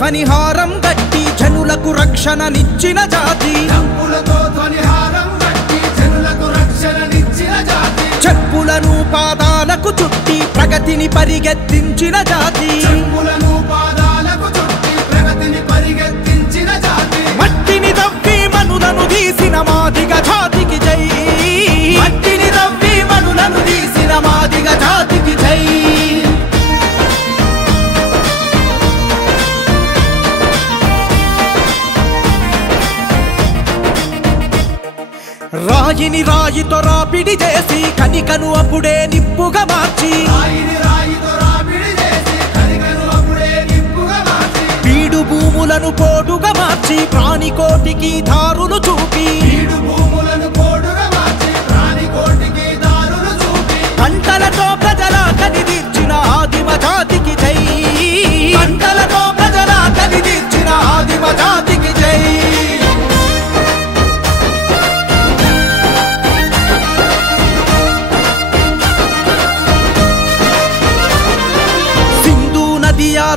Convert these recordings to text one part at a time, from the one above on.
ధ్వనిహారం గట్టి జనులకు రక్షణనిచ్చిన జాతి చెప్పులను పాదాలకు చుట్టి ప్రగతిని పరిగెత్తించిన జాతి మట్టిని తవ్వి మనులను తీసిన మాదిగ జాతికి జై మట్టిని తవ్వి మనులను తీసిన మాదిగ జాతికి జై రాయిని రాయితో రాపిడి చేసి కనికను అప్పుడే నిప్పుగా మార్చి బీడు భూములను పోడుగా మార్చి ప్రాణికోటికి దారులు చూపి పంటలతో ప్రజల కనిదీర్చిన ఆదిమ జాతికి జై పంటలతో ప్రజల కనిదీర్చిన ఆదిమ జాతికి జై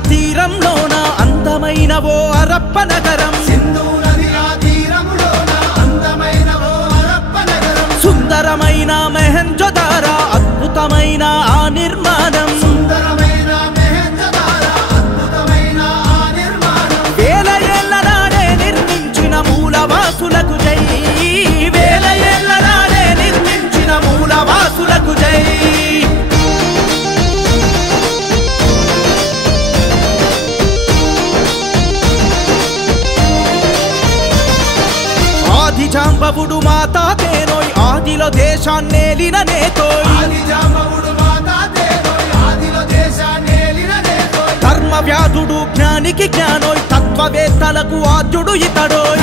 తీరంలోన అందమైన ఓ హరప్ప నగరం సుందరమైన మొహంజోదార అద్భుతమైన ఆ నిర్మాణం వేల ఏళ్ల నాడే నిర్మించిన మూలవాసులకు జై వేల ఏళ్ల నాడే నిర్మించిన మూలవాసులకు జై జాంబవుడు మాతా తేనోయ్ ఆదిలో దేశాన్నేలిన నేతోయ్ ధర్మ వ్యాధుడు జ్ఞానికి జ్ఞానోయ్ తత్వవేత్తలకు ఆద్యుడు ఇతడోయ్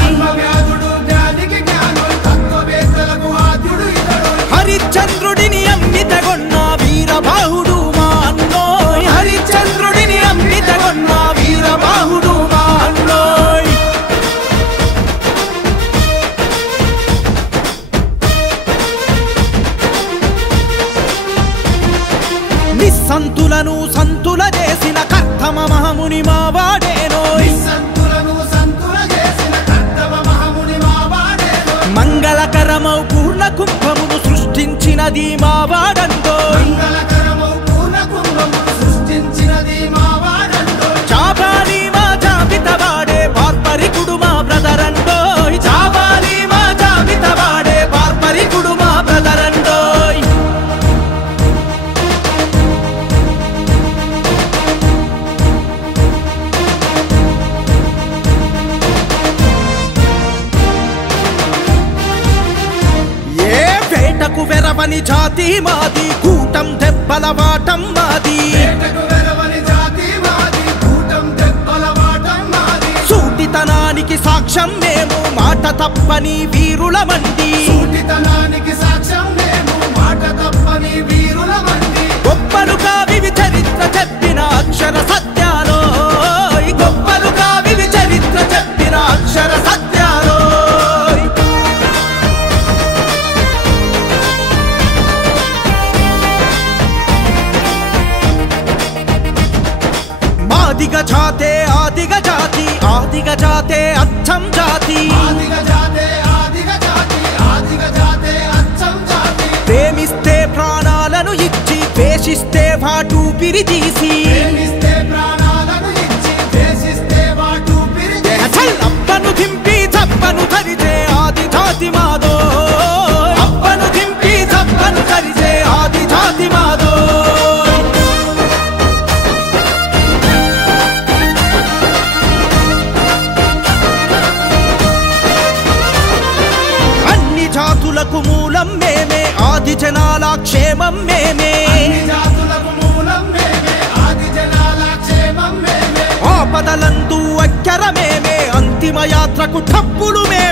హరిశ్చంద్రుడిని అమ్మితగొన్న వీరబాహుడు మా అన్నోయ్ హరిశ్చంద్రుడిని అమ్మితగొన్న వీరబాహుడు మా అన్నోయ్ నిస్సంతులను సంతుల చేసిన కర్తమ మహముని మావాడేనోయ్ మంగళకరమౌ పూర్ణ కుంభమును సృష్టించినది మావాడండోయ్ చాబాలి మా జాబితవాడే పార్పరికుడు మా బ్రదర్ అండోయ్ చాబాలి మా జాబితవాడే పార్పరికుడు మా బ్రదర్ అండోయ్ వెరవని జాతి మాది కూటం దెబ్బల వాటం మాది సూటితనానికి సాక్ష్యం మేము మాట తప్పని వీరుల మండి గొప్పలుగా వివి చరిత్ర చెప్పిన అక్షర సత్యాలో గొప్పలుగా వివి చరిత్ర చెప్పిన అక్షర సత్యాలో ఆదిగ జాతే ఆదిగ జాతి ఆదిగ జాతే అచ్చం జాతి ప్రేమిస్తే ప్రాణాలను ఇచ్చి ద్వేషిస్తే వాటు పిరితీసి అప్పను దింపి చప్పను ధరిచే ఆది జాతి మాదో అప్పను దింపి చప్పను ధరిచే ఆది జాతి మాదో జాతులకు మూలం మేమే ఆది జనాల క్షేమం మేమే ఆపదలందు అక్కర మేమే అంతిమ యాత్రకు ఠప్పులు మేమే